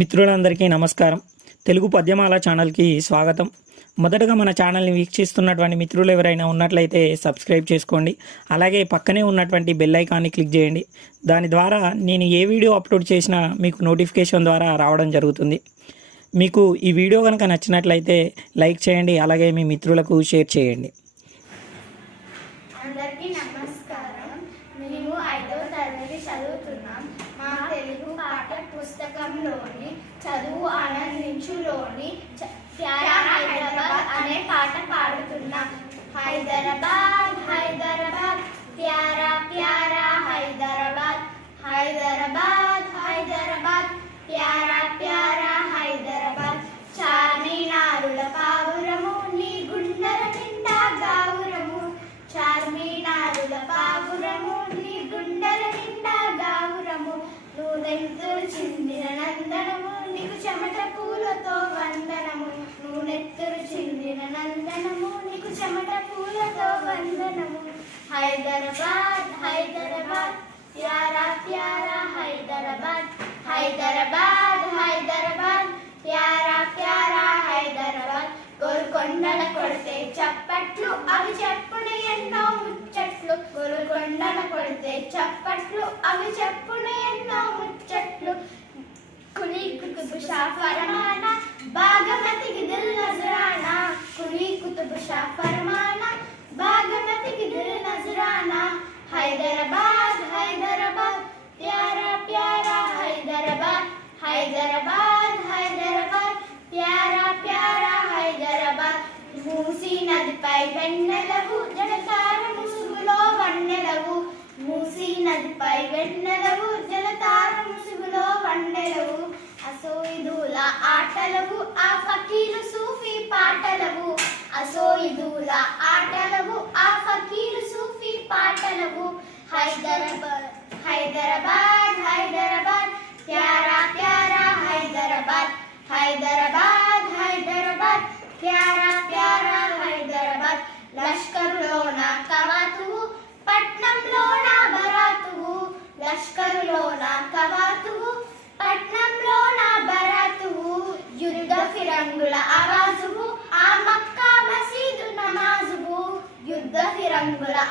మిత్రులందరికీ నమస్కారం. తెలుగు పద్యమాల ఛానల్కి స్వాగతం. మొదటగా మన ఛానల్ని వీక్షిస్తున్నటువంటి మిత్రులు ఎవరైనా ఉన్నట్లయితే సబ్స్క్రైబ్ చేసుకోండి. అలాగే పక్కనే ఉన్నటువంటి బెల్ ఐకాన్ని క్లిక్ చేయండి. దాని ద్వారా నేను ఏ వీడియో అప్లోడ్ చేసినా మీకు నోటిఫికేషన్ ద్వారా రావడం జరుగుతుంది. మీకు ఈ వీడియో కనుక నచ్చినట్లయితే లైక్ చేయండి అలాగే మీ మిత్రులకు షేర్ చేయండి. అందరికీ నమస్కారం. మేము ఐదో తరగతి చదువుతున్నాం. మా తెలుగు పాఠ పుస్తకంలోని చదువు ఆనందించులోని చ- ప్యారా హైదరాబాద్ అనే పాట పాడుతున్నాం. హైదరాబాద్ హైదరాబాద్ ప్యారా ప్యారా హైదరాబాద్ హైదరాబాద్ హైదరాబాద్. పూలతో వందనము. నూనెత్తులు చిందిన నందనము. నీకు చెమట పూలతో వందనము. హైదరాబాద్ హైదరాబాద్. ప్యారా ప్యారా హైదరాబాద్. హైదరాబాద్ హైదరాబాద్. ప్యారా ప్యారా హైదరాబాద్. గోల్కొండల కొడితే చప్పట్లు అవి చెప్పున ఎన్నో ముచ్చట్లు. గోల్కొండల కొడితే చప్పట్లు అవి చెప్పున कुतुबशाह फरमाना बागमती की दिल नजराना कुली कुतुबशाह फरमाना बागमती की दिल नजराना हैदराबाद हैदराबाद प्यारा प्यारा हैदराबाद हैदराबाद हैदराबाद प्यारा प्यारा हैदराबाद मूसी नद पै बन्न लहू जड़ता ఆటలు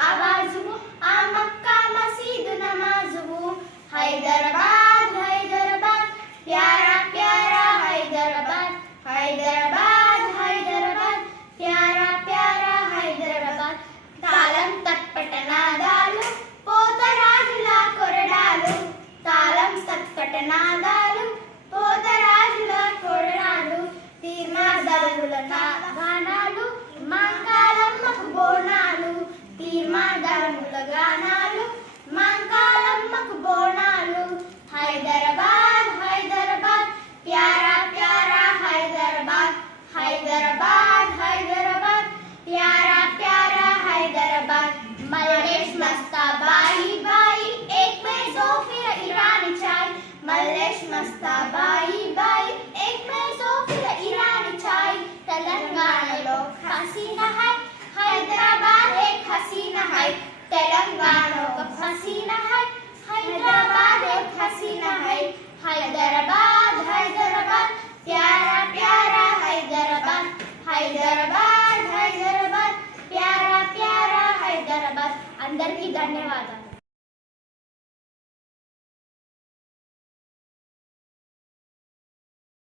आवाजू आमक्का मसीद नमाजू हैदराबाद अंदर की धन्यवाद